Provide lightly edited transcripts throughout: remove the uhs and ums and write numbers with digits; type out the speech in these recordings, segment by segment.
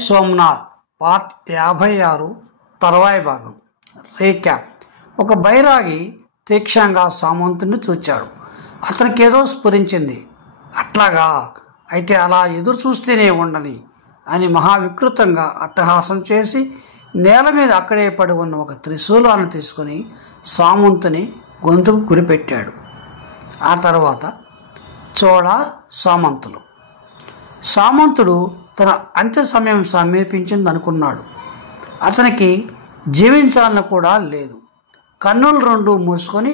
Somnath part 56 తర్వాయి భాగం. Recap. ఒక బైరాగి తీక్షంగా సామంతుని చూచాడు. అతనికి ఏదో స్ఫురించింది. అట్లాగా, అయితే అలా ఎదురు చూస్తేనే ఉండని అని మహావికృతంగా అట్టహాసం చేసి నేల మీద అక్కడే పడి ఉన్న ఒక త్రిశూలాన్ని తీసుకుని సామంతుని గొంతుకు గురిపెట్టాడు. ఆ తర్వాత చోళ సామంతులు. సామంతుడు తన అంత్య సమయం సమీపించింది అనుకున్నాడు. అతనికి జీవించాలని కూడా లేదు. కన్నులు రెండు మూసుకొని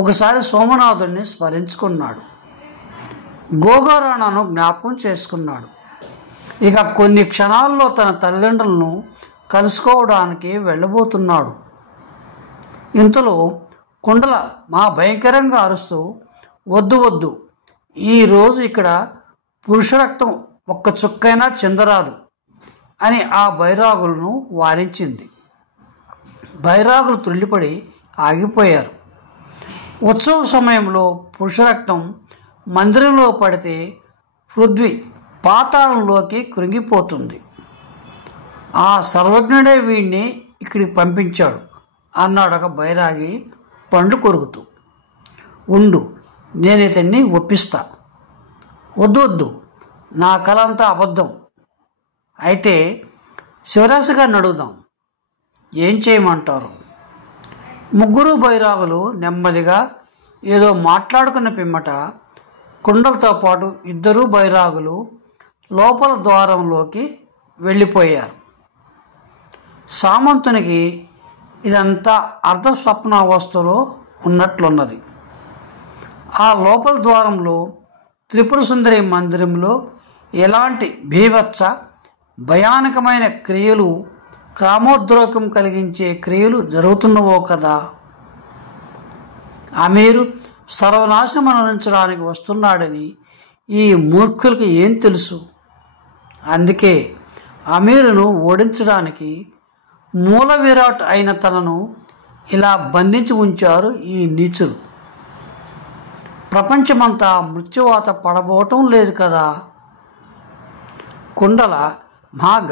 ఒకసారి సోమనాథుడిని స్మరించుకున్నాడు. గోగారాణను జ్ఞాపకం చేసుకున్నాడు. ఇక కొన్ని క్షణాల్లో తన తల్లిదండ్రులను కలుసుకోవడానికి వెళ్ళబోతున్నాడు. ఇంతలో కుండల భయంకరంగా అరుస్తూ, వద్దు వద్దు, ఈరోజు ఇక్కడ పురుషరక్తం ఒక్క చుక్కైనా చెందరాదు అని ఆ బైరాగులను వారించింది. బైరాగులు త్రుళ్ళిపడి ఆగిపోయారు. ఉత్సవ సమయంలో పురుషరక్తం మందిరంలో పడితే పృథ్వీ పాతాళంలోకి కృంగిపోతుంది. ఆ సర్వజ్ఞుడే వీడిని ఇక్కడికి పంపించాడు అన్నాడు ఒక బైరాగి పండ్లు కొరుకుతూ. ఉండు, నేను ఇతన్ని ఒప్పిస్తా. వద్దు వద్దు, నా కళ అంతా అబద్ధం. అయితే శివరాశి గారిని అడుగుదాం, ఏం చేయమంటారు? ముగ్గురు బైరాగులు నెమ్మదిగా ఏదో మాట్లాడుకున్న పిమ్మట కుండలతో పాటు ఇద్దరు బైరాగులు లోపల ద్వారంలోకి వెళ్ళిపోయారు. సామంతునికి ఇదంతా అర్ధ స్వప్నావస్థలో ఉన్నట్లున్నది. ఆ లోపల ద్వారంలో త్రిపుర సుందరి మందిరంలో ఎలాంటి భీభత్స భయానకమైన క్రియలు, కామోద్రేకం కలిగించే క్రియలు జరుగుతున్నవో కదా. అమీరు సర్వనాశనం అనుభవించడానికి వస్తున్నాడని ఈ మూర్ఖులకి ఏం తెలుసు? అందుకే అమీరును ఓడించడానికి మూల విరాట్ అయిన తనను ఇలా బంధించి ఉంచారు ఈ నీచులు. ప్రపంచమంతా మృత్యువాత పడబోవటం లేదు కదా. కుండల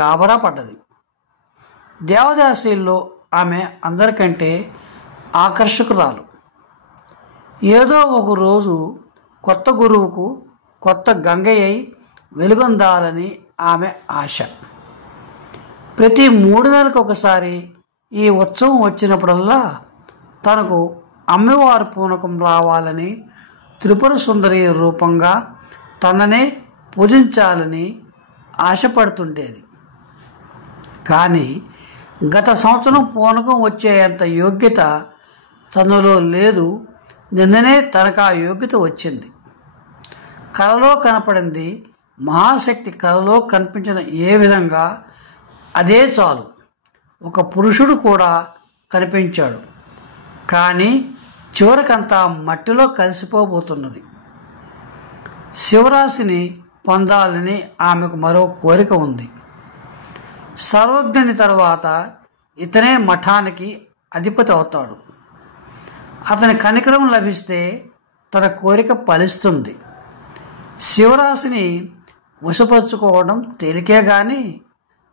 గాబరా పడ్డది. దేవదాసీల్లో ఆమె అందరికంటే ఆకర్షకురాలు. ఏదో ఒక రోజు కొత్త గురువుకు కొత్త గంగయ్య వెలుగొందాలని ఆమె ఆశ. ప్రతి 3 నెలలకు ఒకసారి ఈ ఉత్సవం వచ్చినప్పుడల్లా తనకు అమ్మవారి పూనకం రావాలని, త్రిపుర సుందరి రూపంగా తననే పూజించాలని ఆశపడుతుండేది. కానీ గత సంవత్సరం పూనకం వచ్చేంత యోగ్యత తనలో లేదు. నిన్ననే తనకు ఆ యోగ్యత వచ్చింది. కలలో కనపడింది మహాశక్తి కలలో కనిపించిన ఏ విధంగా అదే చాలు. ఒక పురుషుడు కూడా కనిపించాడు. కానీ చివరికంతా మట్టిలో కలిసిపోబోతున్నది. శివరాశిని పొందాలని ఆమెకు మరో కోరిక ఉంది. సర్వజ్ఞుని తర్వాత ఇతనే మఠానికి అధిపతి అవుతాడు. అతని కనికరం లభిస్తే తన కోరిక ఫలిస్తుంది. శివరాశిని వశపరుచుకోవడం తేలికే కానీ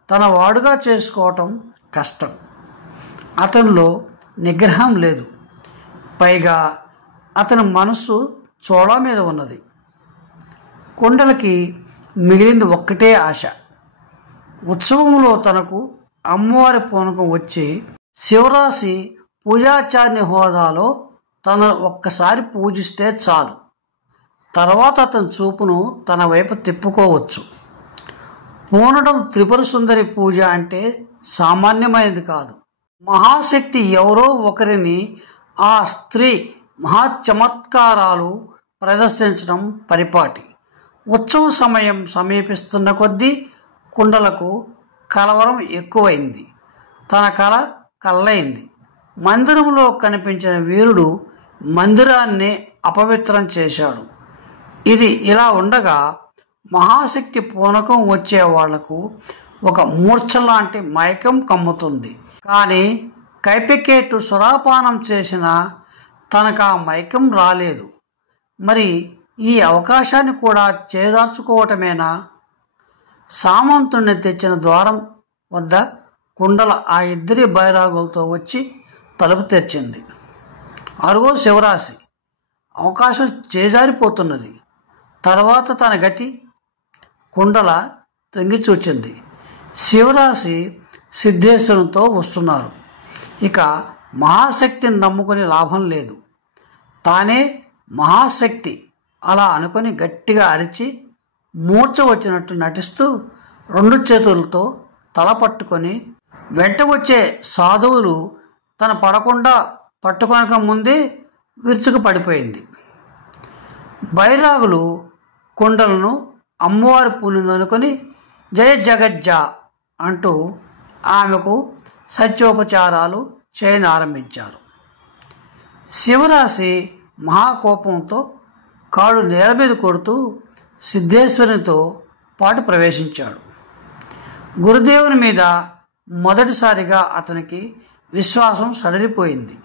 తన వాడుగా చేసుకోవటం కష్టం. అతనిలో నిగ్రహం లేదు. పైగా అతని మనస్సు చోళ మీద ఉన్నది. కుండలకి మిగిలింది ఒక్కటే ఆశ. ఉత్సవంలో తనకు అమ్మవారి పూనకం వచ్చి శివరాశి పూజాచార్య హోదాలో తనను ఒక్కసారి పూజిస్తే చాలు. తర్వాత అతని చూపును తన వైపు తిప్పుకోవచ్చు. పూనడం త్రిపుర సుందరి పూజ అంటే సామాన్యమైనది కాదు. మహాశక్తి ఎవరో ఒకరిని ఆ స్త్రీ మహాచమత్కారాలు ప్రదర్శించడం పరిపాటి. ఉత్సవ సమయం సమీపిస్తున్న కొద్దీ కుండలకు కలవరం ఎక్కువైంది. తన కల కల్లయింది. మందిరంలో కనిపించిన వీరుడు మందిరాన్ని అపవిత్రం చేశాడు. ఇది ఇలా ఉండగా మహాశక్తి పూనకం వచ్చే వాళ్లకు ఒక మూర్ఛలాంటి మైకం కమ్ముతుంది. కానీ కైపెకేటు సురాపానం చేసిన తనకు ఆ మైకం రాలేదు. మరి ఈ అవకాశాన్ని కూడా చేదార్చుకోవటమేనా? సామంతుణ్ణి తెచ్చిన ద్వారం వద్ద కుండల ఆ ఇద్దరి బైరాగులతో వచ్చి తలుపు తెరిచింది. అరుగో శివరాశి, అవకాశం చేజారిపోతున్నది. తర్వాత తన గతి. కుండల తొంగి చూచింది. శివరాశి సిద్ధేశ్వరునితో వస్తున్నారు. ఇక మహాశక్తిని నమ్ముకుని లాభం లేదు. తానే మహాశక్తి అలా అనుకొని గట్టిగా అరిచి మూర్ఛ వచ్చినట్టు నటిస్తూ 2 చేతులతో తల పట్టుకొని వెంట వచ్చే సాధువులు తన పడకుండా పట్టుకొనక ముందే విరుచుకు పడిపోయింది. బైరాగులు కుండలను అమ్మవారి పూనిందనుకొని జయ జగజ్జ అంటూ ఆమెకు సత్యోపచారాలు చేయనారంభించారు. శివరాశి మహాకోపంతో కాడు నేల మీద కొడుతూ సిద్ధేశ్వరునితో పాటు ప్రవేశించాడు. గురుదేవుని మీద మొదటిసారిగా అతనికి విశ్వాసం సడలిపోయింది.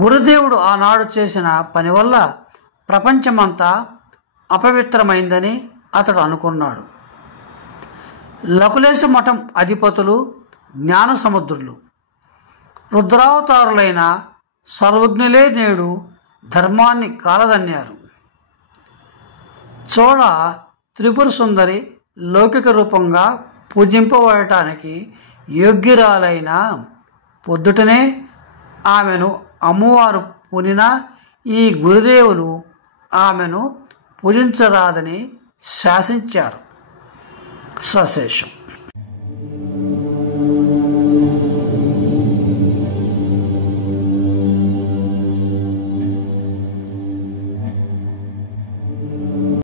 గురుదేవుడు ఆనాడు చేసిన పని వల్ల ప్రపంచమంతా అపవిత్రమైందని అతడు అనుకున్నాడు. లకులేశ మఠం అధిపతులు జ్ఞాన సముద్రులు, రుద్రావతారులైన సర్వజ్ఞులే నేడు ధర్మాన్ని కాలదన్యారు. చోళ త్రిపుర సుందరి లౌకిక రూపంగా పూజింపబడటానికి యోగ్యురాలైన పొద్దుటనే ఆమెను అమ్మవారు పూనినా ఈ గురుదేవులు ఆమెను పూజించరాదని శాసించారు. సశేషం.